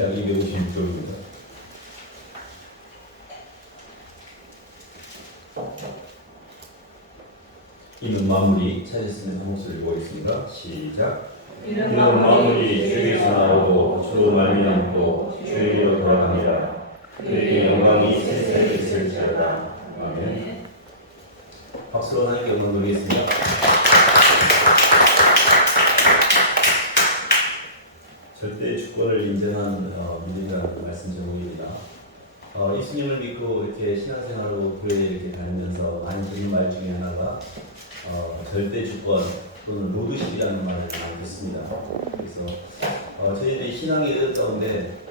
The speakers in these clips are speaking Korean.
약 256쪽입니다. 이는 만물이 찾았으면 한 목소리 보겠습니다. 시작. 이는 만물이 주에게서 나오고 주로 말미암고 주에게로 돌아가니라. 그에게 영광이 세세에 있을지어다. 아멘. 박수로 하나님께 영광 돌리겠습니다. 절대 주권을 인정한 믿음이라는 말씀 제목입니다. 예수님을 믿고 이렇게 신앙생활로 교회에 이렇게 다니면서 많이 들은 말 중에 하나가 절대 주권 또는 로드십이라는 말을 많이 듣습니다. 그래서 저희들이 신앙의 의 가운데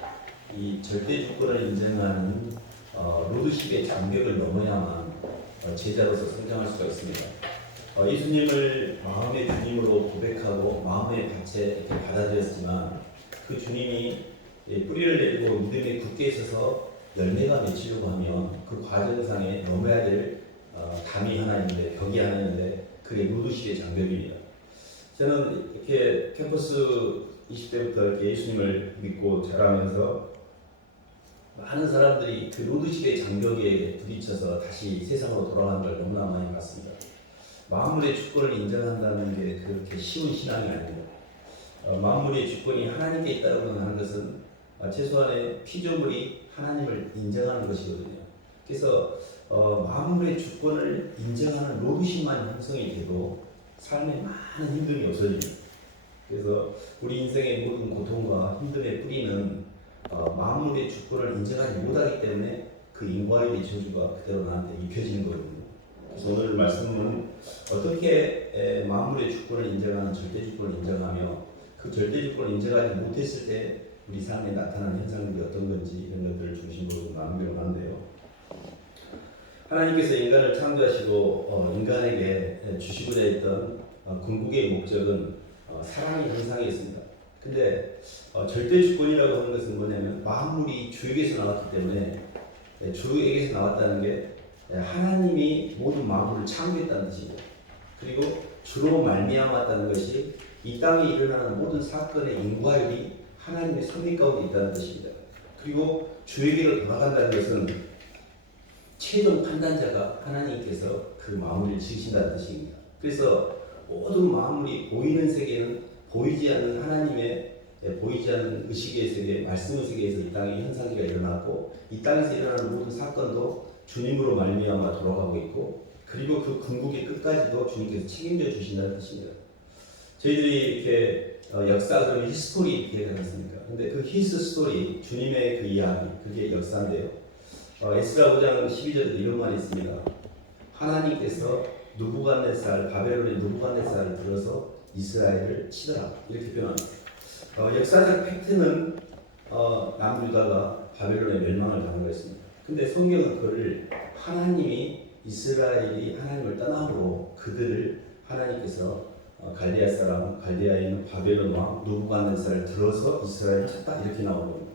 이 절대 주권을 인정하는 로드십의 장벽을 넘어야만 제자로서 성장할 수가 있습니다. 예수님을 마음의 주님으로 고백하고 마음의 밭에 이렇게 받아들였지만 그 주님이 뿌리를 내리고 믿음에 굳게 있어서 열매가 맺히려고 하면 그 과정상에 넘어야 될 담이 하나 있는데 벽이 하나 있는데 그게 로드십의 장벽입니다. 저는 이렇게 캠퍼스 20대부터 이렇게 예수님을 믿고 자라면서 많은 사람들이 그 로드십의 장벽에 부딪혀서 다시 세상으로 돌아가는 걸 너무나 많이 봤습니다. 만물의 주권을 인정한다는 게 그렇게 쉬운 신앙이 아닙니다. 만물의 주권이 하나님께 있다고 하는 것은 최소한의 피조물이 하나님을 인정하는 것이거든요. 그래서 만물의 주권을 인정하는 로드십만 형성이 돼도 삶에 많은 힘듦이 없어집니다. 그래서 우리 인생의 모든 고통과 힘듦의 뿌리는 만물의 주권을 인정하지 못하기 때문에 그 인과의 저주가 그대로 나한테 입혀지는 거거든요. 그래서 오늘 말씀은 어떻게 만물의 주권을 인정하는 절대 주권을 인정하며 그 절대 주권을 인정하지 못했을 때 우리 삶에 나타나는 현상들이 어떤 건지 이런 것들을 중심으로 나누려고 하는데요. 하나님께서 인간을 창조하시고 인간에게 주시고자 했던 궁극의 목적은 사랑의 형상에 있습니다. 근데 절대 주권이라고 하는 것은 뭐냐면 만물이 주에게서 나왔기 때문에 주에게서 나왔다는 게 하나님이 모든 만물을 창조했다는 뜻입니다. 그리고 주로 말미암았다는 것이 이 땅에 일어나는 모든 사건의 인과율이 하나님의 섭리 가운데 있다는 뜻입니다. 그리고 주에게로 돌아간다는 것은 최종 판단자가 하나님께서 그 마무리를 지으신다는 뜻입니다. 그래서 모든 만물이 보이는 세계는 보이지 않는 하나님의 보이지 않는 의식의 세계, 말씀의 세계에서 이 땅에 현상기가 일어났고 이 땅에서 일어나는 모든 사건도 주님으로 말미암아 돌아가고 있고 그리고 그 궁극의 끝까지도 주님께서 책임져 주신다는 뜻입니다. 저희들이 이렇게 역사 그러면 히스토리 이렇게 하지 않습니까? 근데 그 히스 스토리 주님의 그 이야기 그게 역사인데요. 에스라 5장 12절에 이런 말이 있습니다. 하나님께서 느부갓네살 바벨론의 느부갓네살을 들어서 이스라엘을 치더라 이렇게 표현합니다. 역사적 팩트는 남유다가 바벨론의 멸망을 당한 것입니다. 근데 성경은 그를 하나님이 이스라엘이 하나님을 떠남으로 그들을 하나님께서 갈대아 사람, 갈대아에 있는 바벨론 왕 느부갓네살을 들어서 이스라엘을 쳤다 이렇게 나오는 겁니다.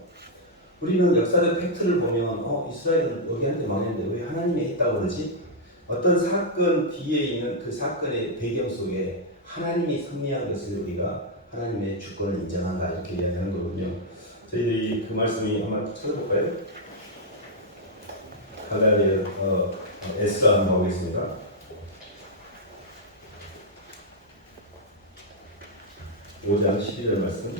우리는 역사적 팩트를 보면 이스라엘은 여기한테 망했는데 왜 하나님이 했다고 그러지? 어떤 사건 뒤에 있는 그 사건의 배경 속에 하나님이 섭리한 것을 우리가 하나님의 주권을 인정한다 이렇게 이야기하는 거거든요. 저희들이 그 말씀이 한번 찾아볼까요? 갈라디아 에스라 한번 보겠습니다. (5장 12절) 말씀.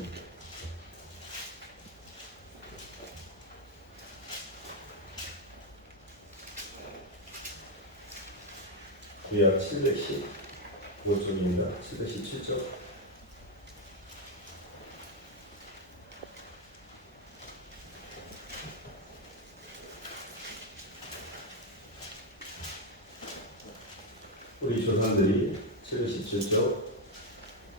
구약 715쪽입니다. 717쪽. 우리 조상들이 717쪽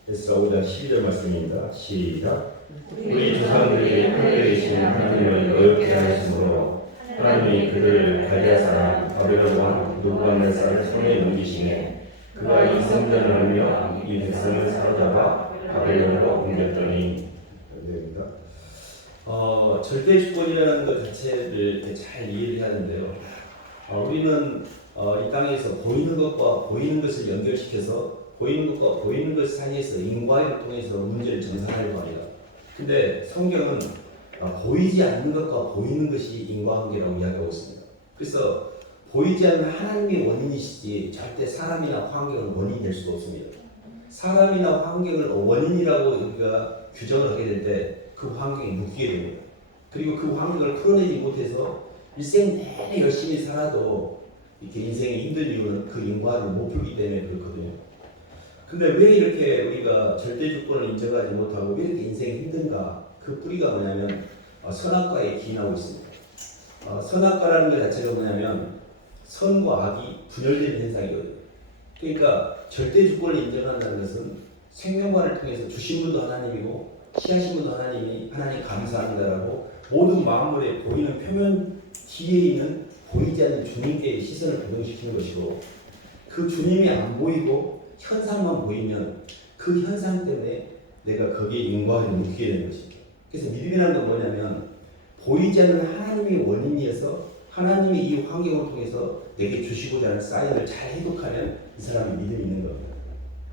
에스라 5장 12절 말씀입니다. 시작. 우리 조상들이 하늘에 계신 하나님을 어렵게 하였으므로 하나님이 그들을 갈대아 사람 바벨론 왕 느부갓네살 손에 넘기시매 그가 이 성전을 하며 이 백성을 사로잡아 바벨론으로 옮겼더니. 절대 주권이라는 것 자체를 잘 이해를 해야 하는데요. 우리는 이 땅에서 보이는 것과 보이는 것을 연결시켜서 보이는 것과 보이는 것 사이에서 인과를 통해서 문제를 정산하려고 합니다. 근데 성경은 보이지 않는 것과 보이는 것이 인과관계라고 이야기하고 있습니다. 그래서 보이지 않는 하나님의 원인이시지 절대 사람이나 환경은 원인이 될 수가 없습니다. 사람이나 환경을 원인이라고 우리가 규정을 하게 될 때 그 환경에 묶이게 됩니다. 그리고 그 환경을 풀어내지 못해서 일생 내내 열심히 살아도 이렇게 인생이 힘든 이유는 그 인과를 못 풀기 때문에 그렇거든요. 근데 왜 이렇게 우리가 절대 주권을 인정하지 못하고 왜 이렇게 인생이 힘든가? 그 뿌리가 뭐냐면 선악과에 기인하고 있습니다. 선악과라는 것 자체가 뭐냐면 선과 악이 분열되는 현상이거든요. 그러니까 절대 주권을 인정한다는 것은 생명관을 통해서 주신 분도 하나님이고 취하신 분도 하나님 감사합니다라고 모든 만물에 보이는 표면 뒤에 있는 보이지 않는 주님께 시선을 고정시키는 것이고 그 주님이 안 보이고 현상만 보이면 그 현상 때문에 내가 거기에 인과를 묶이게 되는 것입니다. 그래서 믿음이라는 건 뭐냐면 보이지 않는 하나님의 원인이어서 하나님의 이 환경을 통해서 내게 주시고자 하는 사인을 잘 해독하면 이 사람이 믿음이 있는 겁니다.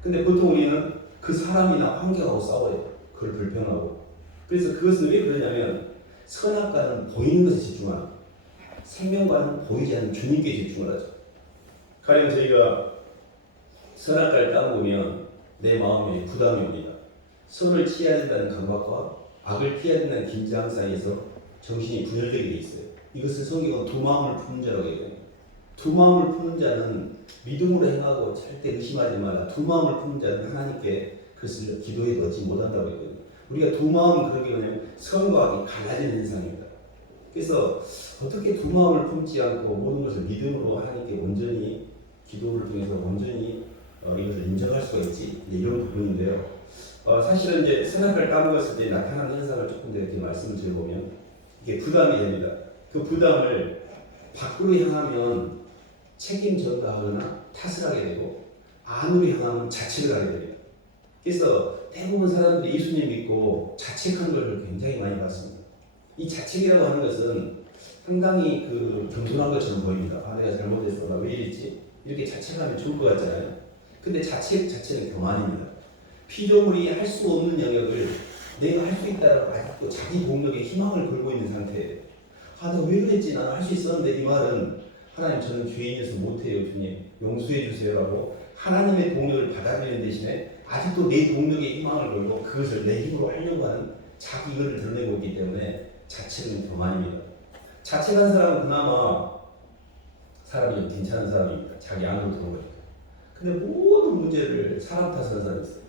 근데 보통 우리는 그 사람이나 환경하고 싸워요. 그걸 불평하고. 그래서 그것은 왜 그러냐면 선악과는 보이는 것에 집중하고 생명과는 보이지 않는 주님께 집중을 하죠. 가령 저희가 선악과를 따먹으면 내 마음에 부담이 옵니다. 선을 취해야 된다는 감각과 악을 피해야 된다는 긴장 사이에서 정신이 분열되게 돼 있어요. 이것을 성경은 두 마음을 푸는 자라고 얘기해요. 두 마음을 푸는 자는 믿음으로 행하고 절대 의심하지 말라. 두 마음을 푸는 자는 하나님께 그것을 기도에 넣지 못한다고 했거든요. 우리가 두 마음은 그렇게 뭐냐면 선과 악이 갈라지는 현상입니다. 그래서 어떻게 두 마음을 품지 않고 모든 것을 믿음으로 하나님께 온전히 기도를 통해서 온전히 이것을 인정할 수가 있지, 이런 부분인데요. 사실은 이제 선악과를 따먹었을 때 나타나는 현상을 조금 더 이렇게 말씀을 드려보면 이게 부담이 됩니다. 그 부담을 밖으로 향하면 책임 전가하거나 탓을 하게 되고 안으로 향하면 자책을 하게 됩니다. 그래서 대부분 사람들이 예수님 믿고 자책하는 걸 굉장히 많이 봤습니다. 이 자책이라고 하는 것은 상당히 그 겸손한 것처럼 보입니다. 내가 잘못했어. 나 왜 이랬지? 이렇게 자책하면 좋을 것 같잖아요. 근데 자책 자체는 교만입니다. 피조물이 할 수 없는 영역을 내가 할 수 있다라고 아직도 자기 동력에 희망을 걸고 있는 상태예요. 내가 왜 그랬지? 나는 할 수 있었는데. 이 말은 하나님, 저는 죄인이어서 못해요 주님, 용서해 주세요라고 하나님의 동력을 받아들이는 대신에 아직도 내 동력에 희망을 걸고 그것을 내 힘으로 하려고 하는 자기 이거를 드러내고 있기 때문에 자책은 교만입니다. 자책한 사람은 그나마 사람이 좀 괜찮은 사람입니다. 자기 안으로 들어오니까. 근데 모든 문제를 사람 탓하는 사람이 있어요.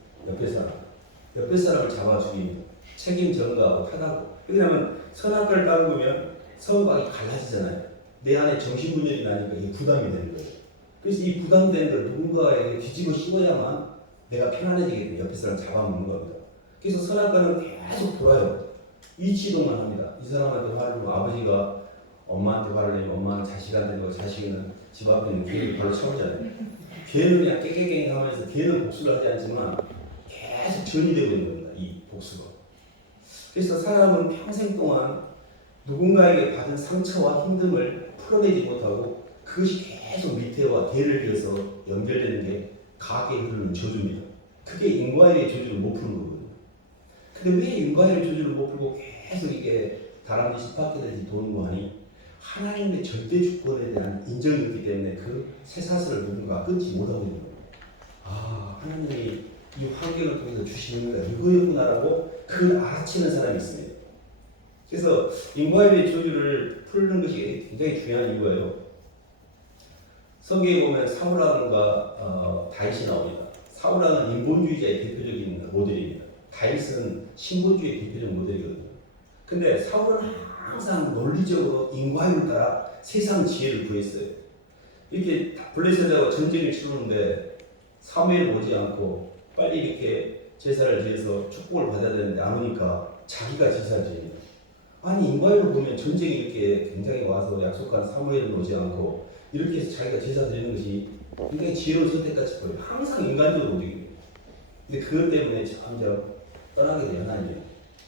옆에 사람을 잡아 죽입니다. 책임 전가하고 탓하고. 왜냐하면 선악과를 따먹으면 선과 악이 갈라지잖아요. 내 안에 정신분열이 나니까 이게 부담이 되는 거예요. 그래서 이 부담되는 걸 누군가에게 뒤집어 씌워야만 내가 편안해지게 되면 옆에 사람 잡아먹는 겁니다. 그래서 선악과는 계속 돌아요. 이치동만 합니다. 이 사람한테 화를 내고 아버지가 엄마한테 화를 내면 엄마는 자식한테 내고 자식은 집 앞에 있는 개를 바로 쳐오잖아요. 개는 그냥 깨깨깨 하면서 개는 복수를 하지 않지만 계속 전이되고 있는 겁니다. 이 복수가. 그래서 사람은 평생 동안 누군가에게 받은 상처와 힘듦을 풀어내지 못하고 그것이 계속 밑에와 대를 이어서 연결되는 게 가게에 흐르는 저주입니다. 그게 인과의 저주를 못 푸는 거거든요. 근데 왜 인과의 저주를 못 풀고 계속 이게 다람쥐 10바퀴 도는 거 하니? 하나님의 절대 주권에 대한 인정이 있기 때문에 그 쇠사슬을 누군가 끊지 못하고 있는 거예요. 하나님이 이 환경을 통해서 주시는 거야 이거였구나라고 그걸 알아채는 사람이 있습니다. 그래서 인과의 저주를 풀는 것이 굉장히 중요한 이유예요. 성경에 보면 사울왕과 다윗이 나옵니다. 사울왕은 인본주의자의 대표적인 모델입니다. 다윗은 신본주의의 대표적 모델이거든요. 근데 사울은 항상 논리적으로 인과를 따라 세상 지혜를 구했어요. 이렇게 블레셋하고 전쟁을 치르는데 사무엘을 오지 않고 빨리 이렇게 제사를 지어서 축복을 받아야 되는데 안 오니까 자기가 제사를 지입니다. 아니 인과를 보면 전쟁이 이렇게 굉장히 와서 약속한 사무엘을 오지 않고 이렇게 해서 자기가 제사 드리는 것이 굉장히 지혜로운 선택같이 보여요. 항상 인간적으로 움직입니다. 근데 그것 때문에 점점 떠나게 돼요, 하나님이.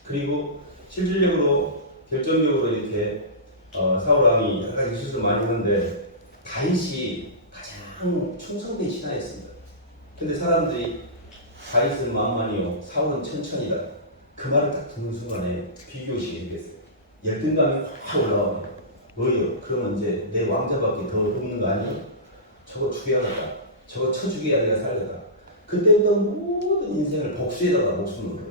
그리고 실질적으로 결정적으로 이렇게 사울왕이 여러 가지 실수를 많이 했는데 다윗이 가장 충성된 신하였습니다. 근데 사람들이 다윗은 만만이요, 사울은 천천이다. 그 말을 딱 듣는 순간에 비교식이 되겠어요. 열등감이 확 올라옵니다. 뭐예요? 그러면 이제 내 왕자밖에 더 없는 거 아니에요? 저거 죽여야겠다. 저거 쳐 죽여야 내가 살겠다. 그때부터 모든 인생을 복수에다가 목숨을 거예요.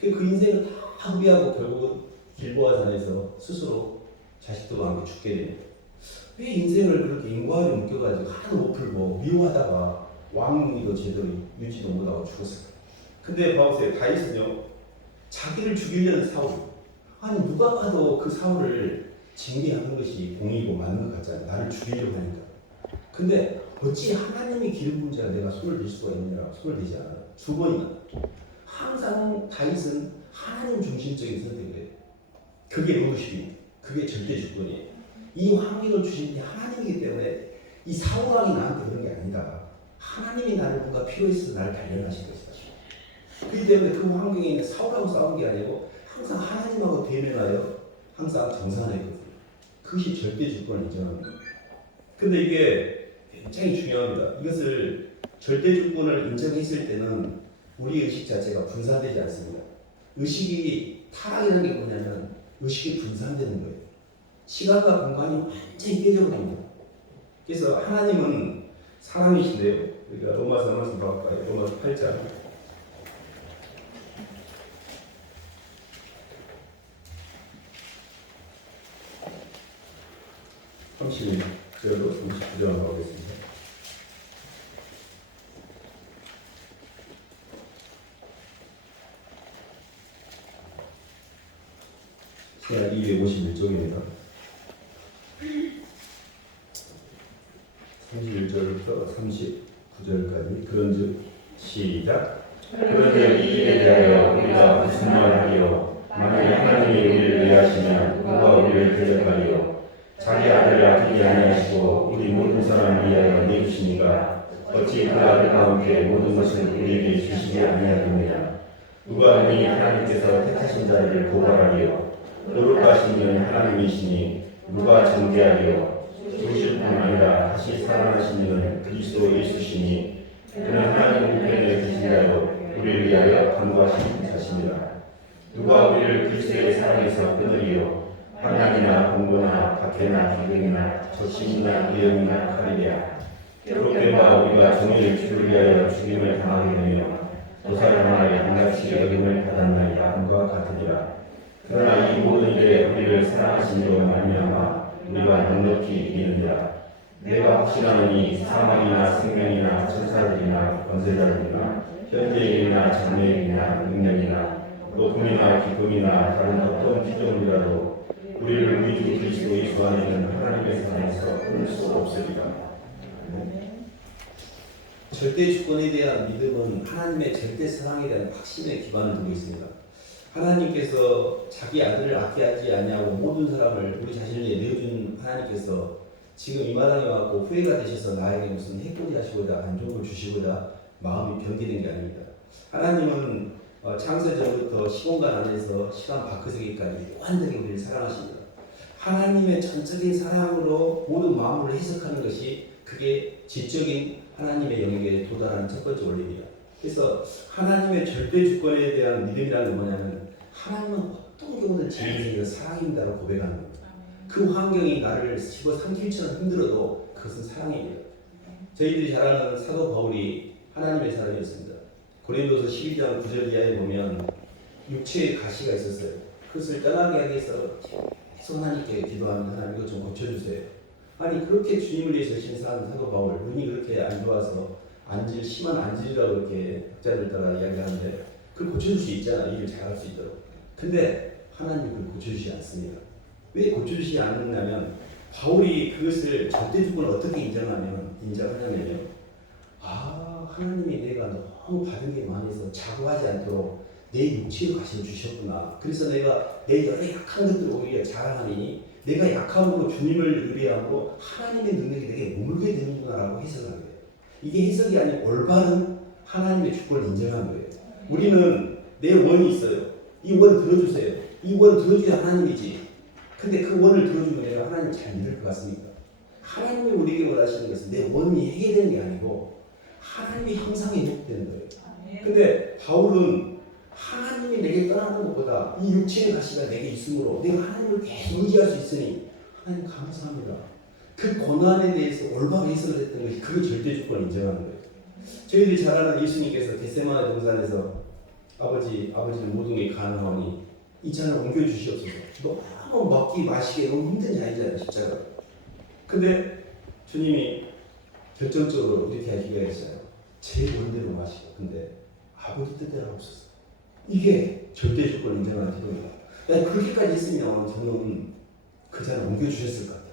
그 인생을 다 허비하고 결국은 길보아산에서 스스로 자식도 함께 죽게 됩니다. 왜 인생을 그렇게 인과를 묶여가지고 하나도 못 풀고 미워하다가 왕위도 제대로 유지도 못하고 죽었을까? 근데 봐보세요. 다윗은요, 자기를 죽이려는 사울. 아니 누가 봐도 그 사울을 징계하는 것이 공의고 맞는 것 같잖아요. 나를 죽이려고 하니까. 근데 어찌 하나님이 기름 부은 자가 내가 손을 댈 수가 있느냐? 손을 대지 않아요. 두 번이나. 항상 다윗은 하나님 중심적인 선택을 해요. 그게 로드십입니다. 그게 절대 주권이에요. 이 왕위를 주신 게 하나님이기 때문에 이 사울왕이 나한테 그런 게 아니다. 하나님이 나를 누가 필요해서 나를 단련하신 것이다. 그렇기 때문에 그 환경에 있는 사울하고 싸운 게 아니고 항상 하나님하고 대면하여 항상 정상화했거든요. 그것이 절대 주권을 인정합니다. 근데 이게 굉장히 중요합니다. 이것을 절대 주권을 인정했을 때는 우리 의식 자체가 분산되지 않습니다. 의식이 타락이라는 게 뭐냐면 의식이 분산되는 거예요. 시간과 공간이 완전히 깨져버립니다. 그래서 하나님은 사랑이신데요. 우리가 로마서 한 말씀 봐볼까요? 로마서 8장 31절로 39절 나오겠습니다. 시간 251쪽입니다. 31절부터 39절까지 그런즉 시작. 그런즉 이 일에 대하여 우리가 무슨 말을 하리요? 만일 하나님이 우리를 위하시면 누가 우리를 대적하리요? 자기 아들을 아끼지 아니하시고 우리 모든 사람을 위하여 내주시니가 어찌 그 아들과 함께 모든 것을 우리에게 주시지 아니하겠느냐? 누가 능히 하나님께서 택하신 자를 고발하리요? 의롭다신 이는 하나님이시니 누가 정죄하리요? 죽으실 뿐 아니라 다시 살아나신 이는 그리스도 예수시니 그는 하나님 우편에 계신 자요 우리를 위하여 간구하신 자십니다. 누가 우리를 그리스도의 사랑에서 끊으리요? 환난이나 공고나 박해나 기근이나 적신이나 위험이나 칼이랴. 괴롭게와 우리가 종일 주를 위하여 죽임을 당하게 되며 도살을 당하여 한같이 여김을 받았나이다 함과 같으리라. 그러나 이 모든 일에 우리를 사랑하신 이로 말미암아 우리가 넉넉히 이기느니라. 내가 확신하노니 사망이나 생명이나 천사들이나 권세자들이나 현재일이나 장래일이나 능력이나 높음이나 기쁨이나 다른 어떤 피조물이라도 우리를 우리 주 그리스도 예수 안에 있는 하나님의 사랑에서 끊을 수 없으리라. 절대 주권에 대한 믿음은 하나님의 절대 사랑에 대한 확신에 기반을 두고 있습니다. 하나님께서 자기 아들을 아끼지 않냐고 모든 사람을 우리 자신을 내어준 하나님께서 지금 이 마당에 와서 후회가 되셔서 나에게 무슨 해코지 하시고자 안 좋은 걸 주시고자 마음이 변개된 게 아닙니다. 하나님은 창세 전부터 시공간 안에서 시간 바크세기까지 무한하게 우리를 사랑하십니다. 하나님의 전적인 사랑으로 모든 마음을 해석하는 것이 그게 지적인 하나님의 영역에 도달하는 첫 번째 원리입니다. 그래서 하나님의 절대 주권에 대한 믿음이라는 건 뭐냐면 하나님은 어떤 경우는 제 인생에서 사랑입니다라고 고백하는 겁니다. 그 환경이 나를 집어삼킬처럼 힘들어도 그것은 사랑입니다. 저희들이 잘 아는 사도 바울이 하나님의 사람이었습니다. 고린도서 12장 9절 이하에 보면 육체의 가시가 있었어요. 그것을 떠나게 하기 위해서 계속 하나님께 기도하면 하나님 이것 좀 고쳐주세요. 아니 그렇게 주님을 위해서 신사한 사도 바울 눈이 그렇게 안 좋아서 심한 안질이라고 이렇게 학자들 따라 이야기하는데 그걸 고쳐줄 수 있잖아. 일을 잘할 수 있도록. 근데 하나님이 그걸 고쳐주지 않습니다. 왜 고쳐주지 않느냐면 바울이 그것을 절대주권을 어떻게 인정하냐면요. 하나님이 내가 너무 받은 게 많아서 자고하지 않도록 내 육체의 가시를 주셨구나. 그래서 내가 내 여러 약한 것들을 오히려 자랑하니 내가 약함으로 주님을 의뢰함으로 하나님의 능력이 내게 머물게 되는구나라고 해석하는 거예요. 이게 해석이 아니고 올바른 하나님의 주권을 인정하는 거예요. 우리는 내 원이 있어요. 이 원 들어주세요. 이 원 들어줘야 하나님이지. 근데 그 원을 들어주면 내가 하나님 잘 믿을 것 같습니까? 하나님이 우리에게 원하시는 것은 내 원이 해결되는 게 아니고 하나님의 형상에 회복되는 거예요. 근데 바울은 하나님이 내게 떠나는 것보다 이 육체의 가시가 내게 있으므로 내가 하나님을 계속 의지할 수 있으니 하나님 감사합니다. 그 고난에 대해서 올바로 해석을 했던 것이 그 절대 조건을 인정하는 거예요. 저희들이 잘 아는 예수님께서 겟세마네 동산에서 아버지는 모든 게 가능하니 이 잔을 옮겨주시옵소서. 너무 먹기 마시기 너무 힘든 잔이잖아요, 십자가. 근데 주님이 결정적으로 이렇게 하시기가 했어요. 제 원대로 마시고, 근데 아버지 뜻대로 하옵소서. 이게 절대 조건을 인정하는 태도입니다. 그렇게까지 했으면 저는 그 잔을 옮겨주셨을 것 같아요.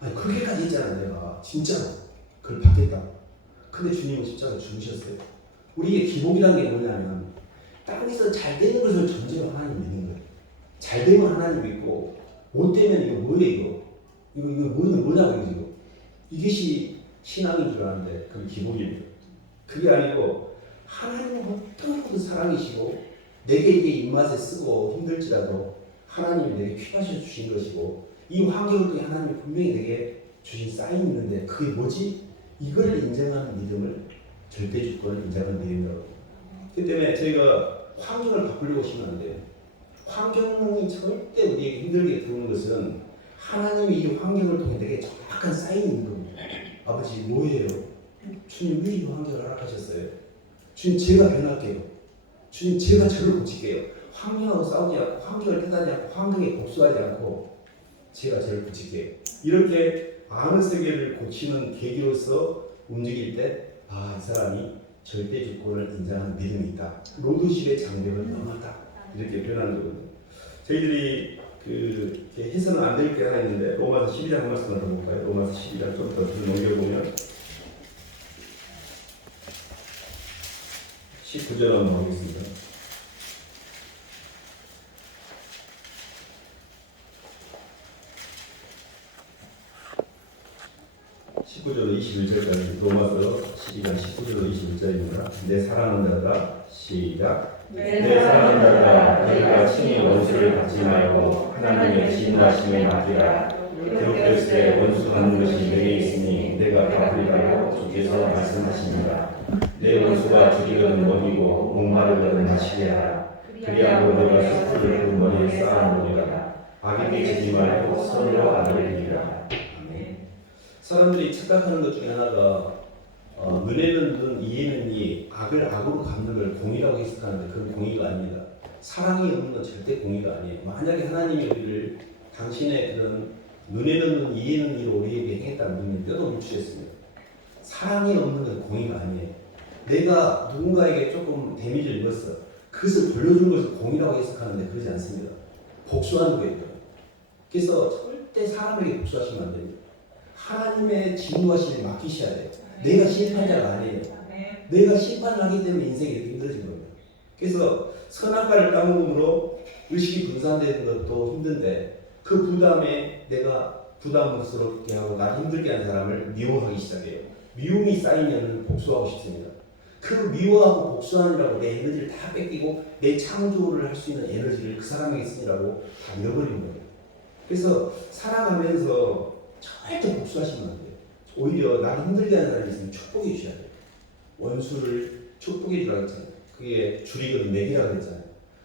아니, 그렇게까지 했잖아요, 내가. 진짜로. 그걸 받겠다고. 근데 주님은 십자가 죽으셨어요. 우리의 기복이라는 게 뭐냐면, 땅에서 잘 되는 것을 전제로 하나님 믿는 거예요. 잘 되면 하나님 믿고, 못 되면 이거 뭐예요, 이거 뭐냐고, 이거. 이것이 신앙인 줄 아는데, 그게 기복입니다. 그게 아니고, 하나님은 어떤 것도 사랑이시고, 내게 이게 입맛에 쓰고 힘들지라도 하나님이 내게 필요하셔 주신 것이고, 이 환경을 통해 하나님이 분명히 내게 주신 사인이 있는데, 그게 뭐지? 이걸 인정하는 믿음을 절대 주권을 인정하는 믿음이라고. 그 때문에 저희가 환경을 바꾸려고 하시면 안 돼요. 환경이 절대 우리에게 힘들게 들어오는 것은 하나님이 이 환경을 통해 내게 정확한 사인이 있는 겁니다. 아버지 뭐예요? 주님 왜 이 환경을 허락하셨어요? 주님 제가 변할게요. 주님 제가 저를 고칠게요. 환경하고 싸우지 않고 환경을 탓하지 않고 환경에 복수하지 않고 제가 저를 고칠게요. 이렇게 아는 세계를 고치는 계기로서 움직일 때 이 사람이 절대 주권을 인정하는 믿음이 있다. 로드십의 장벽을 넘었다. 이렇게 표현하는 거거든요. 저희들이 이렇게 해서는 안 될 게 하나 있는데 로마서 12장 말씀을 한번 볼까요? 로마서 12장 좀 더 넘겨보면 19절 한번 보겠습니다. 19절로 21절까지 로마서 12장 19절로 21절입니다. 내 사랑하는 자들아 시작. 내 사랑하는 자들아 너희가 친히 원수를 받지 말고 하나님의 진노하심에 맡기라. 기록되었을 원수 받는 것이 내게 있으니 내가 갚으리라고 주께서 말씀하십니다. 내 원수가 죽이거든 먹이고 목마르거든 마시게 하라. 그리하고 너희가 숯불을 그 머리에 쌓아놓으리라. 악에게 지지 말고 서로 악을 이기라. 사람들이 착각하는 것 중에 하나가 눈에는 눈, 이에는 이, 악을 악으로 갚는 걸 공의라고 해석하는데 그건 공의가 아닙니다. 사랑이 없는 건 절대 공의가 아니에요. 만약에 하나님이 우리를 당신의 그런 눈에는 눈, 이에는 이로 우리에게 행했다면 우리는 뼈도 묻히겠습니다. 사랑이 없는 건 공의가 아니에요. 내가 누군가에게 조금 데미지를 입었어. 그것을 돌려준 것을 공의라고 해석하는데 그러지 않습니다. 복수하는 거예요. 그래서 절대 사람에게 복수하시면 안 됩니다. 하나님의 진노하심에 맡기셔야 돼요. 내가 심판자가 아니에요. 내가 심판을 하기 때문에 인생이 이렇게 힘들어진 겁니다. 그래서 선악과를 따먹음으로 의식이 분산되는 것도 힘든데 그 부담에 내가 부담스럽게 하고 나를 힘들게 하는 사람을 미워하기 시작해요. 미움이 쌓이면 복수하고 싶습니다. 그 미워하고 복수하느라고 내 에너지를 다 뺏기고 내 창조를 할 수 있는 에너지를 그 사람에게 쓰느라고 다 잃어버리는 거예요. 그래서 살아가면서 절대 복수하시면 안 돼요. 오히려 나를 힘들게 하는 사람이 있으면 축복해 주셔야 돼요. 원수를 축복해 주라고 했잖아요. 그게 줄이거든 내기라고 했잖아요.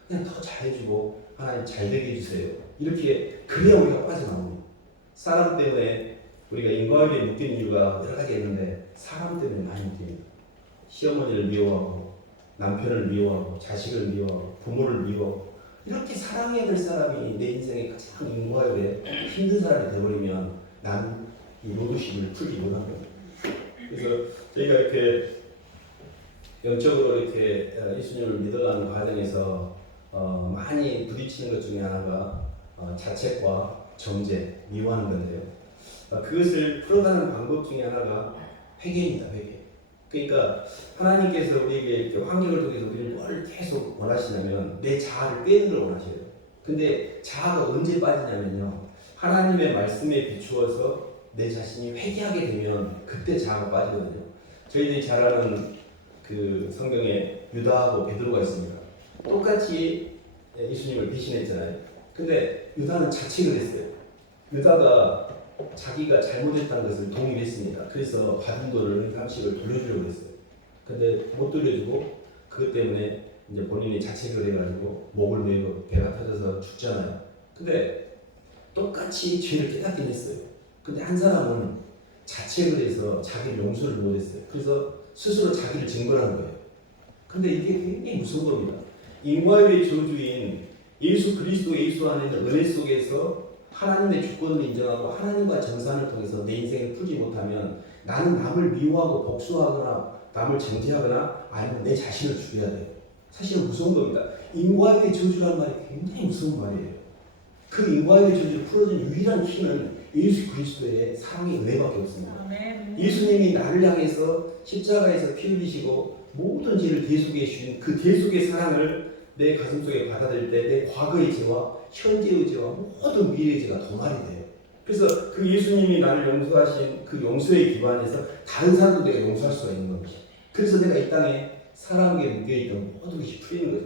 그냥 더 잘해주고 하나님 잘 되게 해주세요. 이렇게 그래야 우리가 빠져나옵니다. 사람 때문에 우리가 인과관계에 묶인 이유가 여러 가지 있는데 사람 때문에 많이 묶입니다. 시어머니를 미워하고 남편을 미워하고 자식을 미워하고 부모를 미워하고 이렇게 사랑해야 될 사람이 내 인생의 가장 인과관계에 힘든 사람이 되어버리면 나는 이 로드십을 풀지 못한 겁니다. 그래서 저희가 이렇게 영적으로 이렇게 예수님을 믿어가는 과정에서 많이 부딪히는 것 중에 하나가 자책과 정죄, 미워하는 건데요. 그것을 풀어가는 방법 중에 하나가 회개입니다. 회개. 그러니까 하나님께서 우리에게 이렇게 환경을 통해서 우리를 뭘 계속 원하시냐면 내 자아를 빼는 걸 원하셔요. 근데 자아가 언제 빠지냐면요. 하나님의 말씀에 비추어서 내 자신이 회개하게 되면 그때 자아가 빠지거든요. 저희들이 잘 아는 그 성경에 유다하고 베드로가 있습니다. 똑같이 예수님을 배신했잖아요. 근데 유다는 자책을 했어요. 유다가 자기가 잘못했다는 것을 동의했습니다. 그래서 받은 돈을 30을 돌려주려고 했어요. 근데 못 돌려주고 그것 때문에 이제 본인이 자책을 해가지고 목을 메고 배가 터져서 죽잖아요. 근데 똑같이 죄를 깨닫긴 했어요. 근데 한 사람은 자책을 해서 자기를 용서를 못했어요. 그래서 스스로 자기를 증거한 거예요. 근데 이게 굉장히 무서운 겁니다. 인과의 저주인 예수 그리스도 예수 안에 있는 은혜 속에서 하나님의 주권을 인정하고 하나님과 정산을 통해서 내 인생을 풀지 못하면 나는 남을 미워하고 복수하거나 남을 정죄하거나 아니면 내 자신을 죽여야 돼요. 사실은 무서운 겁니다. 인과의 저주라는 말이 굉장히 무서운 말이에요. 그 인과의 저주를 풀어준 유일한 키는 예수 그리스도의 사랑의 은혜밖에 없습니다. 아멘. 예수님이 나를 향해서 십자가에서 피 흘리시고 모든 죄를 대속해 주신 그 대속의 사랑을 내 가슴속에 받아들일 때 내 과거의 죄와 현재의 죄와 모든 미래의 죄가 도말이 돼요. 그래서 그 예수님이 나를 용서하신 그 용서에 기반해서 다른 사람도 내가 용서할 수가 있는 겁니다. 그래서 내가 이 땅에 사랑에 묶여있던 모든 것이 풀리는 거죠.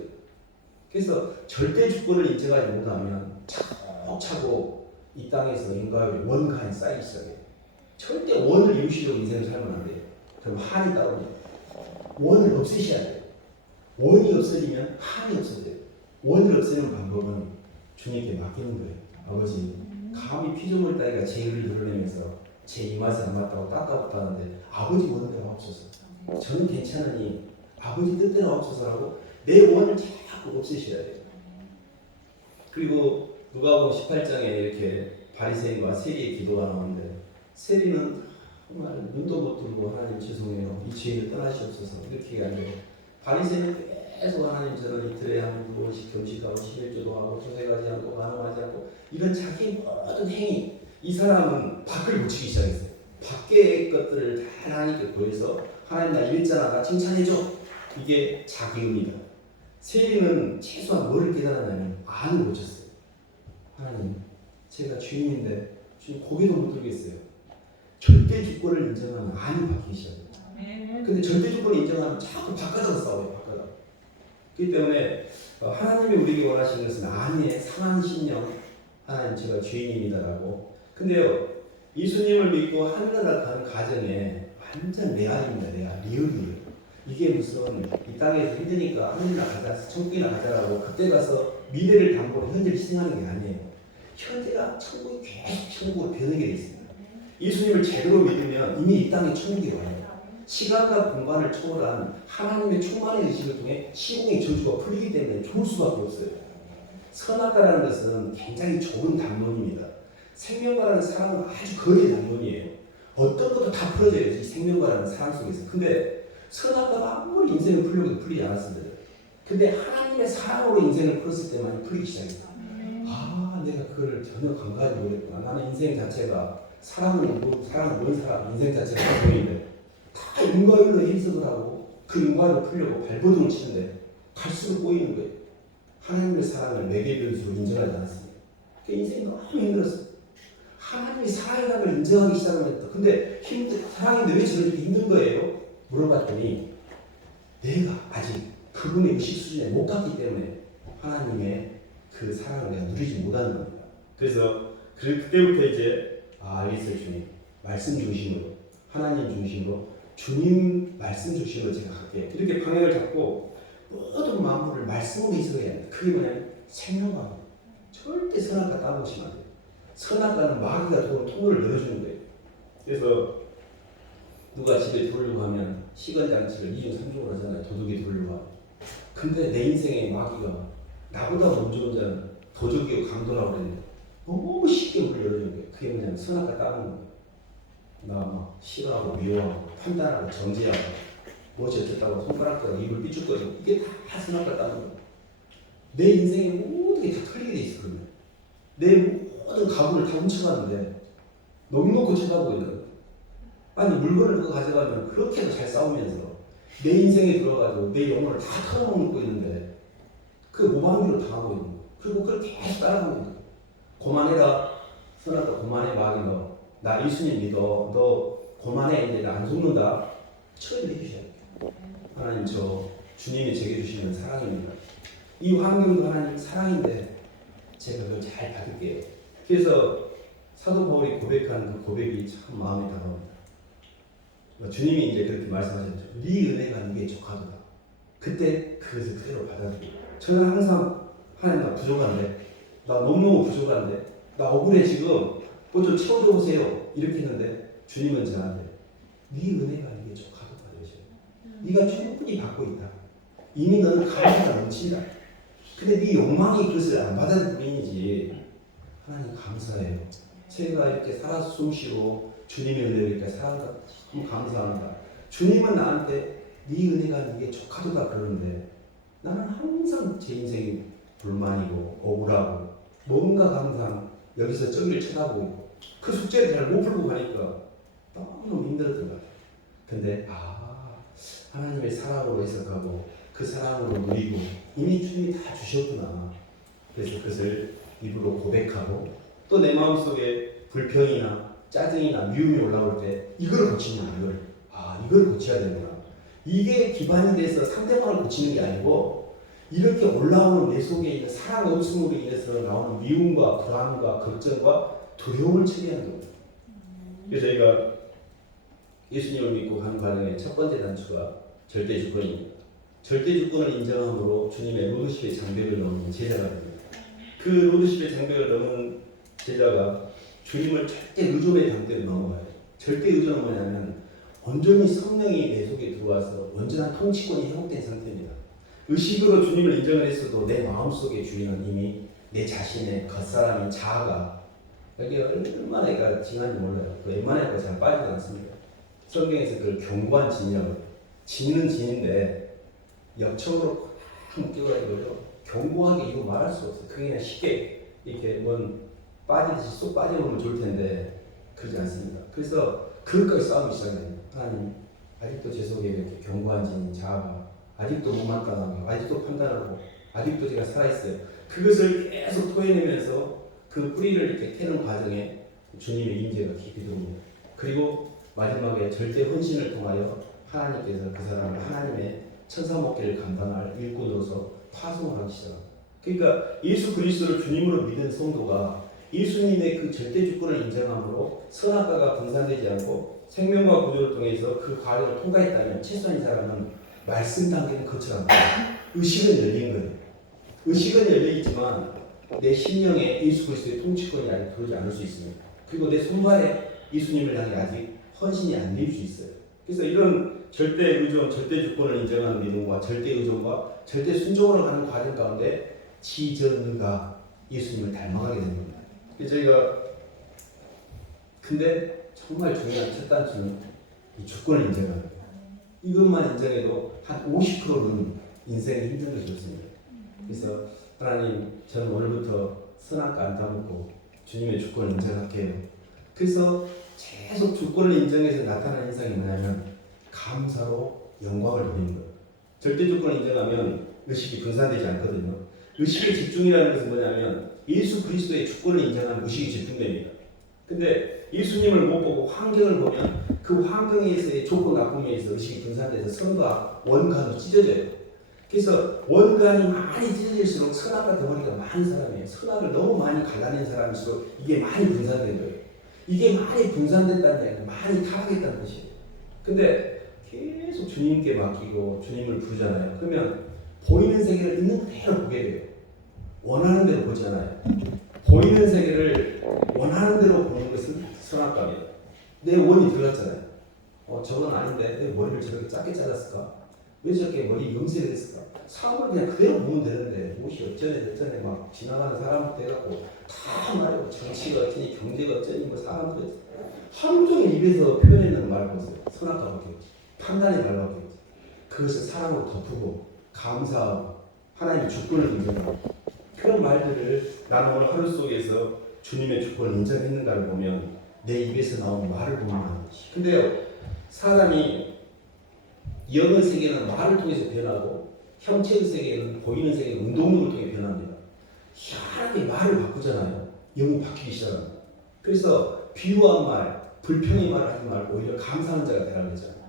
그래서 절대 주권을 인정하지 못하면 차곡차곡 이 땅에서 인과의 원간이 쌓이기 시작해요. 절대 원을 이루시려고 인생을 살면 안 돼요. 그럼 한이 따릅니다. 원을 없애셔야 돼요. 원이 없어지면 한이 없어져요. 원을 없애는 방법은 주님께 맡기는 거예요. 아버지, 감히 피조물 따위가 제 의를 드러내면서 제 입맛에 안 맞다고 닦아봤다는데 아버지 원대로 하옵소서. 저는 괜찮으니 아버지 뜻대로 하옵소서라고 내 원을 자꾸 없애셔야 돼요. 그리고 누가복음 18장에 이렇게 바리새인과 세리의 기도가 나오는데 세리는 정말 눈도 못 뜨고 하나님 죄송해요. 이 죄를 떠나시옵소서 이렇게 얘기하는데 바리새인은 계속 하나님 저는 이틀에 한 번씩 금식하고 11조도 하고 조세가지 않고 간음하지 않고 이런 자기 모든 행위 이 사람은 밖을 고치기 시작했어요. 밖의 것들을 다 하나님께 보여서 하나님 나 이랬잖아 나 칭찬해줘 이게 자기 의입니다. 세리는 최소한 뭐를 깨달았냐면 안을 고쳤어요. 하나님 제가 주인인데 주님 고개도 못 들겠어요. 절대 주권을 인정하면 안이 바뀌기 시작해요. 근데 절대 주권을 인정하면 자꾸 바꿔서 싸워요. 바꿔서. 그렇기 때문에 하나님이 우리에게 원하시는 것은 안의 상한 신령 하나님 제가 주인입니다라고. 근데요 예수님을 믿고 하늘나라 가는 가정에 완전 레알입니다. 레알 리얼이에요. 이게 무슨 이 땅에서 힘드니까 하늘나라 가자 천국이나 가자라고 그때 가서 미래를 담보로 현재를 희생하는 게 아니에요. 현재가 천국이 계속 천국으로 변하게 돼 있습니다. 예수님을 제대로 믿으면 이미 이 땅에 천국이 와요. 시간과 공간을 초월한 하나님의 충만의 의식을 통해 시공의 저주가 풀리기 때문에 좋을 수밖에 없어요. 선악과라는 것은 굉장히 좋은 담론입니다. 생명과라는 사랑은 아주 거대한 담론이에요. 어떤 것도 다 풀어져요. 이 생명과라는 사랑 속에서. 근데 선악과가 아무리 인생을 풀려고 풀리지 않았습니다. 근데 하나님의 사랑으로 인생을 풀었을 때만 풀리기 시작했어요. 아, 내가 그걸 전혀 간과하지 못했구나. 나는 인생 자체가 사랑은 뭔 사람, 인생 자체가 사랑인데 다 인과율로 해석을 하고 그 인과율로 풀려고 발버둥을 치는데 갈수록 꼬이는 거예요. 하나님의 사랑을 매개 변수로 인정하지 않았습니다. 그 인생이 너무 힘들었어요. 하나님의 사랑이라는 걸 인정하기 시작하면 근데 사랑인데 왜 저렇게 힘든 거예요? 물어봤더니 내가 아직 그분의 의식 수준에 못 갔기 때문에 하나님의 그 사랑을 내가 누리지 못하는 겁니다. 그래서 그때부터 이제 알겠어요 주님. 말씀 중심으로 하나님 중심으로 주님 말씀 중심으로 제가 갈게요. 이렇게 방향을 잡고 모든 만물을 말씀으로 해석해야 합니다. 그게 뭐냐면 생명과입니다. 절대 선악과 따보시면 안 돼요. 선악과는 마귀가 들어온 통로를 열어주는 거예요. 그래서 누가 집에 들어오려고 하면 시건장치를 2중 3중으로 하잖아요. 도둑이 들어오려고 하면. 근데 내 인생에 마귀가 나보다 먼저 온 자는 도적이고 강도라고 그랬는데 너무 쉽게 문을 열어주는 거예요. 그게 뭐냐면 선악과 따는 거예요. 나 막 싫어하고 미워하고 판단하고 정죄하고 무엇이 어쨌다고 손가락으로 입을 삐죽거리고 이게 다 선악과 따는 거예요. 내 인생의 모든 게 다 틀리게 돼 있어. 그러면 내 모든 가구를 다 훔쳐가는데 넉넉히 쳐다보고 있는 거예요. 아니 물건을 그거 가져가면 그렇게도 잘 싸우면서 내 인생에 들어가지고 내 영혼을 다 털어먹고 있는데 그 모방비로 당하고 있는 거예요. 그리고 그걸 계속 따라가고 있는 거예요. 고만해라. 선악과 고만해 마귀 너. 나 예수님 믿어. 너 고만해. 이제 나 안 속는다. 처리를 해주셔야 돼요. 하나님 저 주님이 제게 주시는 사랑입니다. 이 환경도 하나님 사랑인데 제가 그걸 잘 받을게요. 그래서 사도 바울이 고백한 그 고백이 참 마음에 다가옵니다. 주님이 이제 그렇게 말씀하셨죠. 네 은혜가 네게 족하도다. 그때 그것을 그대로 받아들여요. 저는 항상 하나님 나 부족한데, 나 너무너무 부족한데, 나 억울해 지금, 뭐 좀 채워줘 보세요. 이렇게 했는데 주님은 저한테 네 은혜가 이게 족하도다 이러셔요. 네가 충분히 받고 있다. 이미 너는 감사가 넘친다. 근데 네 욕망이 그것을 안 받아들일 뿐이지. 하나님 감사해요. 제가 이렇게 살아서 숨쉬고 주님의 은혜를 이렇게 살아가 감사합니다. 주님은 나한테 네 은혜가 이게 족하도다 그러는데 나는 항상 제 인생이 불만이고 억울하고 뭔가 항상 여기서 저기를 쳐다보고 있고 그 숙제를 잘 못 풀고 가니까 너무 힘들었던 것 같아요. 근데 하나님의 사랑으로 해석하고 그 사랑으로 누리고 이미 주님이 다 주셨구나. 그래서 그것을 입으로 고백하고 또 내 마음속에 불평이나 짜증이나 미움이 올라올 때 이걸 고치면 이걸 고쳐야 되구나. 이게 기반이 돼서 상대방을 고치는 게 아니고 이렇게 올라오는 내 속에 있는 사랑 없음으로 인해서 나오는 미움과 불안과 걱정과 두려움을 처리하는 겁니다. 그래서 저희가 예수님을 믿고 가는 과정의 첫 번째 단추가 절대 주권입니다. 절대 주권을 인정함으로 주님의 로드십의 장벽을 넘는 제자가 됩니다. 그 로드십의 장벽을 넘은 제자가 주님을 절대 의존의 단계로 넘어가요. 절대 의존은 뭐냐면 온전히 성령이 내 속에 들어와서 온전한 통치권이 회복된 상태입니다. 의식으로 주님을 인정을 했어도 내 마음속의 주인은 이미 내 자신의 겉사람인 자아가 이게 얼마나 징한지 몰라요. 그 웬만하면 잘 빠지지 않습니다. 성경에서 그걸 견고한 진이라고 해요. 진은 진인데 역청으로 팍 묶여가지고 견고하게 이거 말할 수 없어요. 그게 그냥 쉽게 이렇게 빠지듯이 쏙 빠져보면 좋을 텐데 그러지 않습니다. 그래서 그것까지 싸움이 시작해요. 하나님 아직도 제 속에 이렇게 견고한 진 자아가 아직도 못마땅하고 아직도 판단하고 아직도 제가 살아있어요. 그것을 계속 토해내면서 그 뿌리를 이렇게 캐는 과정에 주님의 임재가 깊이 들어옵니다. 그리고 마지막에 절대 헌신을 통하여 하나님께서 그 사람을 하나님의 천사목회를 감당할 일꾼으로서 파송을 하기 시작합니다. 그러니까 예수 그리스도를 주님으로 믿은 성도가 예수님의 그 절대 주권을 인정함으로 선악과가 분산되지 않고 생명과 구조를 통해서 그 과정을 통과했다면 최소한 이 사람은 말씀 단계는 거쳐갑니다. 의식은 열린 거예요. 의식은 열려있지만 내 심령에 예수 그리스도의 통치권이 아직 들어오지 않을 수 있습니다. 그리고 내 손발에 예수님을 향해 아직 헌신이 안 될 수 있어요. 그래서 이런 절대 의존, 절대 주권을 인정하는 믿음과 절대 의존과 절대 순종으로 가는 과정 가운데 지전의가 예수님을 닮아가게 된 겁니다. 그래서 저희가 근데 정말 중요한 첫 단추는 이 주권을 인정하는 거예요. 이것만 인정해도 한 50%는 인생이 힘든 것이 없습니다. 그래서 하나님 저는 오늘부터 선악과 안 따먹고 주님의 주권을 인정할게요. 그래서 계속 주권을 인정해서 나타나는 현상이 뭐냐면 감사로 영광을 돌리는 거예요. 절대 주권을 인정하면 의식이 분산되지 않거든요. 의식의 집중이라는 것은 뭐냐면 예수 그리스도의 주권을 인정하는 의식이 집중됩니다. 근데 예수님을 못 보고 환경을 보면 그 환경에서의 좋고 나쁨에 의해서 의식이 분산돼서 선과 원간으로 찢어져요. 그래서 원간이 많이 찢어질수록 선악과 덩어리가 많은 사람이에요. 선악을 너무 많이 갈라낸 사람일수록 이게 많이 분산된 거예요. 이게 많이 분산됐다는 얘기는 많이 타락했다는 것이에요. 근데 계속 주님께 맡기고 주님을 부르잖아요. 그러면 보이는 세계를 있는 그대로 보게 돼요. 원하는 대로 보잖아요. 보이는 세계를 원하는 대로 보는 것은 선악과입니다. 내 원이 들어갔잖아요. 저건 아닌데 내 머리를 저렇게 작게 잘랐을까? 왜 저렇게 머리 염색을 했을까? 사람을 그냥 그대로 보면 되는데 무엇이 어쩌네 막 지나가는 사람 돼갖고 다 말하고 정치가 어쩌니 경제가 어쩌니 뭐 사람들이 어쩌니 하루 종일 입에서 표현하는 말을 보세요. 선악과밖에 없지. 판단의 말밖에 없지. 그것을 사랑으로 덮고 감사하고 하나님의 주권을 인정하고 그런 말들을 나는 오늘 하루 속에서 주님의 주권을 인정했는가를 보면 내 입에서 나오는 말을 보면 근데요 사람이 영의 세계는 말을 통해서 변하고 형체의 세계는 보이는 세계는 운동력을 통해 변합니다. 희한하게 말을 바꾸잖아요. 영이 바뀌기 시작합니다. 그래서 비유한 말, 불평의 말을 하지 말고 오히려 감사하는 자가 되라고 했잖아요.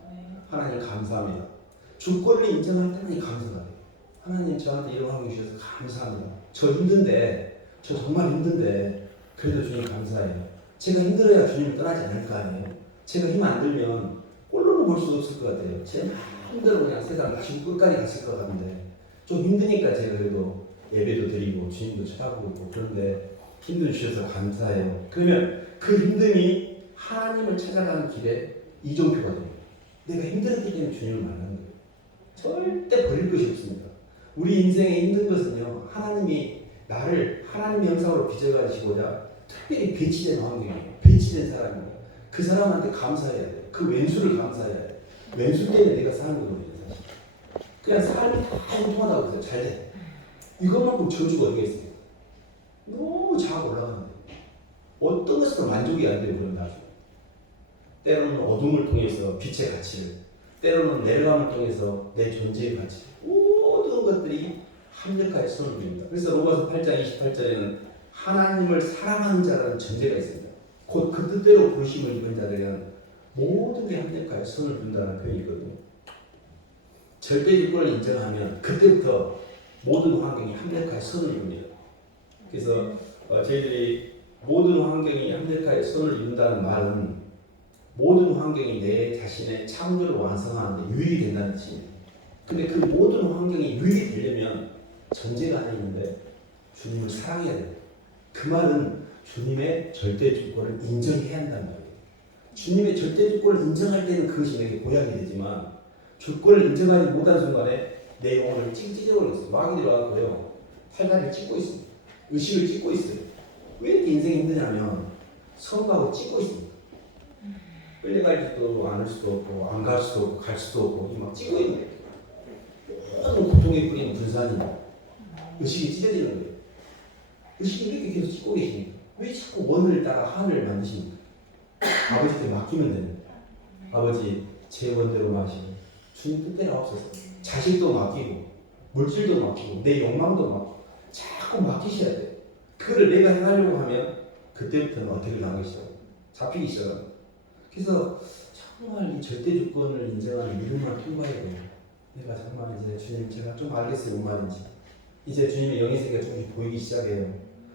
하나님 감사합니다. 주권을 인정할 때만이 감사가 돼요. 하나님 저한테 이런 환경 주셔서 감사합니다. 저 힘든데, 저 정말 힘든데 그래도 주님 감사해요. 제가 힘들어야 주님을 떠나지 않을 거 아니에요. 제가 힘 안 들면 꼴로는 볼 수도 없을 것 같아요. 제 마음대로 그냥 세상 지구 끝까지 갔을 것 같은데 좀 힘드니까 제가 그래도 예배도 드리고 주님도 찾아보고 그런데 힘들 주셔서 감사해요. 그러면 그 힘듦이 하나님을 찾아가는 길에 이종표가 됩니다. 내가 힘들었기 때문에 주님을 만나는 거예요. 절대 버릴 것이 없습니다. 우리 인생에 힘든 것은요, 하나님이 나를 하나님의 형상으로 빚어가시고자 특별히 배치된 환경이에요. 배치된 사람이에요. 그 사람한테 감사해야 돼요. 그 왼수를 감사해야 돼요. 왼수 때문에 내가 사는 거거든요. 사실. 그냥 삶이 다 행통하다고 해서 잘 돼. 이것만큼 저주가 어디가 있습니까? 너무 자아 올라가는데 어떤 것으로 만족이 안 되고 그런 나중에 때로는 어둠을 통해서 빛의 가치를, 때로는 내려감을 통해서 내 존재의 가치, 모든 것들이 합력하여 손을 드립니다. 그래서 로마서 8장 28절에는 하나님을 사랑하는 자라는 전제가 있습니다. 곧 그 뜻대로 부르심을 입은 자들은 모든 게 합력하여 손을 든다는 표현이 있거든요. 절대 주권을 인정하면 그때부터 모든 환경이 합력하여 손을 듭니다. 그래서 저희들이 모든 환경이 합력하여 손을 이룬다는 말은 모든 환경이 내 자신의 창조를 완성하는 데 유익이 된다는 뜻입니다. 근데 그 모든 환경이 유익이 되려면 전제가 하나 있는데 주님을 사랑해야 돼요. 그 말은 주님의 절대 주권을 인정해야 한다는 말이에요. 주님의 절대 주권을 인정할 때는 그것이 내게 보약이 되지만 주권을 인정하지 못한 순간에 내 영혼을 찡찡거리고 있어요. 마귀들이 와서요 팔다리를 찢고 있습니다. 의식을 찢고 있어요. 왜 이렇게 인생이 힘드냐면 성과고 찢고 있습니다. 끌려가지도 않을 수도 없고 안 갈 수도 없고 갈 수도 없고 막 찢고 있는 거예요. 모든 고통의 뿌리는 분산이 의식이 찢어지는 거예요. 의식이 왜 이렇게 계속 찢고 계십니까? 왜 자꾸 원을 따라 하늘을 만드십니까? 아버지께 맡기면 됩니다. 아버지 제 원대로 마시고 주님 뜻대로 하옵소서. 자식도 맡기고 물질도 맡기고 내 욕망도 맡기고 자꾸 맡기셔야 돼요. 그거를 내가 행하려고 하면 그때부터는 어떻게 당하기 시작해요? 잡히기 시작합니다. 그래서 정말 이 절대 주권을 인정하는 믿음만 통과해야 돼요. 내가 정말 이제 주님 제가 좀 알겠어요. 뭔 말인지. 이제 주님의 영의 세계가 좀 보이기 시작해요.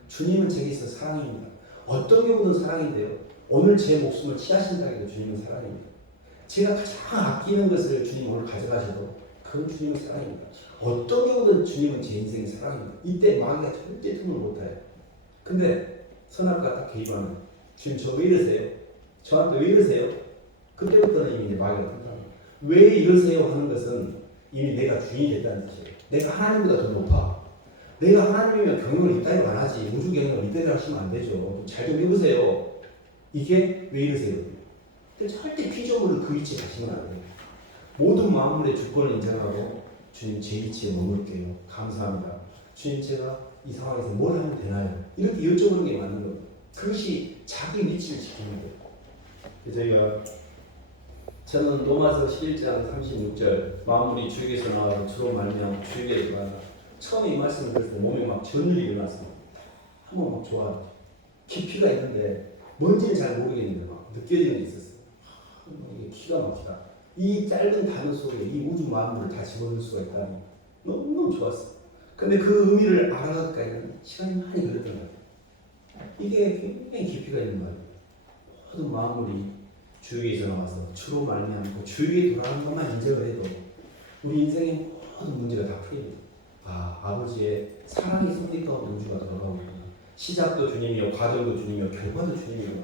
주님은 제게 있어 사랑입니다. 어떤 경우는 사랑인데요. 오늘 제 목숨을 취하신다고 해도 주님은 사랑입니다. 제가 가장 아끼는 것을 주님 오늘 가져가셔도 그건 주님의 사랑입니다. 어떤 경우는 주님은 제 인생의 사랑입니다. 이때 마귀가 절대 틈을 못 타요. 근데 선악과 딱 개입하는 주님 저 왜 이러세요? 저한테 왜 이러세요? 그때부터는 이미 이제 마귀가 틈탑니다. 왜 이러세요 하는 것은 이미 내가 주인이 됐다는 뜻이에요. 내가 하나님보다 더 높아. 내가 하나님이면 경영을 이따위로 안 하지. 우주 경영을 이따위로 하시면 안 되죠. 잘 좀 해보세요. 이게 왜 이러세요? 근데 절대 피조물은 그 위치에 가시면 안 돼요. 모든 만물의 주권을 인정하고 주님 제 위치에 머물게요. 감사합니다. 주님 제가 이 상황에서 뭘 하면 되나요? 이렇게 여쭤보는 게 맞는 겁니다. 그것이 자기 위치를 지키는 거예요. 저는 로마서 11장 36절 만물이 주에게서 나와서 주로 말미암아 주에게 들어간다. 처음에 이 말씀을 들을 때 몸에 막 전율이 일어났습니다. 한번 막 좋아요. 깊이가 있는데 뭔지는 잘 모르겠는데 막 느껴지는 게 있었어요. 이게 기가 막히다. 이 짧은 단어 속에 이 우주 만물을 다 집어넣을 수가 있다니 너무너무 좋았어요. 근데 그 의미를 알아가기까지는 시간이 많이 걸렸던 것 같아요. 이게 굉장히 깊이가 있는 말이에요. 모든 만물이 주에게서 나와서 주로 말미암고 주에게 돌아가는 것만 인정을 해도 우리 인생의 모든 문제가 다 풀립니다. 아버지의 사랑이 성립하고 우주가 돌아가고 있구나. 시작도 주님이요, 과정도 주님이요, 결과도 주님이요.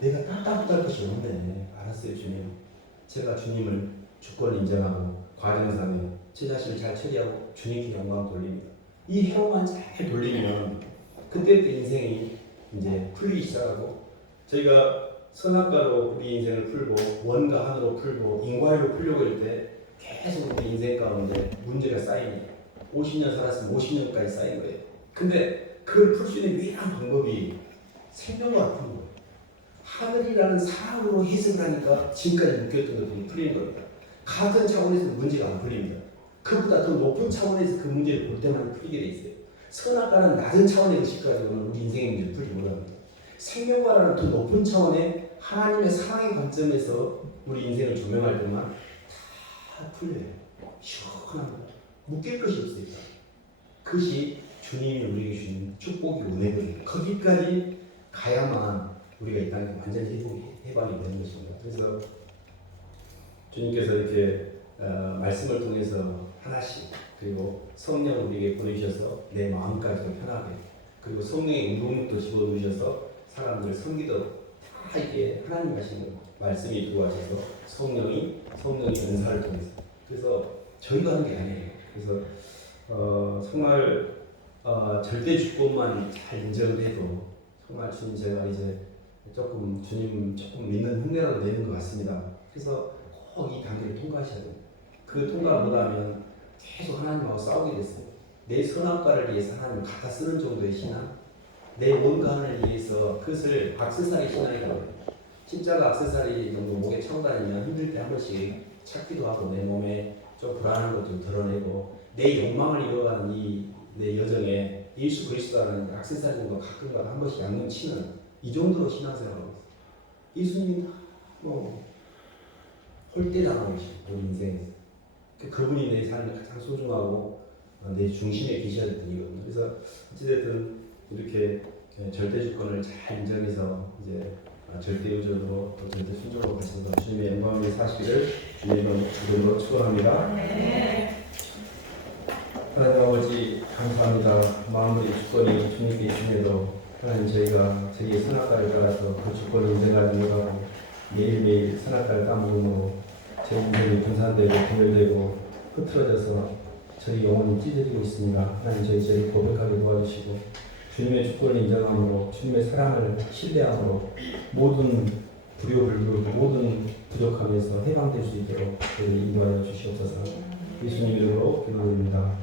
내가 따뜻할 것이 없네. 알았어요, 주님. 제가 주님을 주권을 인정하고 과정상에 제 자신을 잘 처리하고 주님께 영광을 돌립니다. 이 회로만 잘 돌리면 그때부터 인생이 이제 풀리기 시작하고 저희가 선악과로 우리 인생을 풀고 원과 한으로 풀고 인과로 풀려고 할 때 계속 우리 인생 가운데 문제가 쌓입니다. 50년 살았으면 50년까지 쌓인 거예요. 근데 그걸 풀 수 있는 유일한 방법이 생명과 푸는 거예요. 하늘이라는 사랑으로 해석을 하니까 지금까지 묶였던 것들이 풀리는 겁니다. 같은 차원에서 문제가 안 풀립니다. 그보다 더 높은 차원에서 그 문제를 볼 때만 풀리게 돼 있어요. 선악과는 낮은 차원의 의식 가지고는 우리 인생의 문제를 풀지 못합니다. 생명과라는 더 높은 차원의 하나님의 사랑의 관점에서 우리 인생을 조명할 때만 다 풀려요. 시원합니다. 묶일 것이 없으니까. 그것이 주님이 우리에게 주신 축복이 은혜거든요. 거기까지 가야만 우리가 이 땅에서 완전히 해방이 되는 것입니다. 그래서 주님께서 이렇게 말씀을 통해서 하나씩 그리고 성령을 우리에게 보내주셔서 내 마음까지도 편하게 그리고 성령의 운동력도 집어넣으셔서 사람들을 섬기도록 다 이게 하나님 하시는 말씀이 들어와셔서 성령의 은사를 통해서 그래서 저희가 하는 게 아니에요. 그래서 정말 절대 주권만 잘 인정을 해도 정말 주님 제가 이제 주님 조금 믿는 흉내라도 내는 것 같습니다. 그래서 꼭 이 단계를 통과하셔야 돼요. 그 통과를 못하면 계속 하나님하고 싸우게 됐어요. 내 선악과를 위해서 하나님을 갖다 쓰는 정도의 신앙, 내 원간을 위해서 그것을 악세사리 신앙이라고 해요. 진짜가 악세사리 정도 목에 차고 다니면 힘들 때 한 번씩 찾기도 하고 내 몸에 좀 불안한 것도 드러내고 내 욕망을 이뤄가는 이 내 여정에 예수 그리스도라는 악세사리 정도 가끔가다 한 번씩 양념 치는 이 정도로 신앙생활을 하고 있어요. 예수님이 뭐 홀대당하고 계시고 우리 인생에서 그분이 내 삶에 가장 소중하고 내 중심에 계셔야 되는 이거든요. 그래서 어찌됐든 이렇게 절대 주권을 잘 인정해서 이제 절대 의존으로 또 절대 순종으로 가시는 주님의 영광을 사시기를 주님의 이름으로 축원합니다. 하나님 아버지 감사합니다. 마무리 주권이 주님께 있음에도 하나님 저희의 선악과를 따라서 그 주권을 인정하지 못하고 매일매일 선악과를 따먹음으로 제 인생이 분산되고 분열되고 흐트러져서 저희 영혼이 찢어지고 있습니다. 하나님 저희 죄를 고백하게 도와주시고 주님의 주권을 인정함으로 주님의 사랑을 신뢰함으로 모든 불효불교 모든 부족함에서 해방될 수 있도록 저희를 인도하여 주시옵소서. 예수님 이름으로 기도드립니다.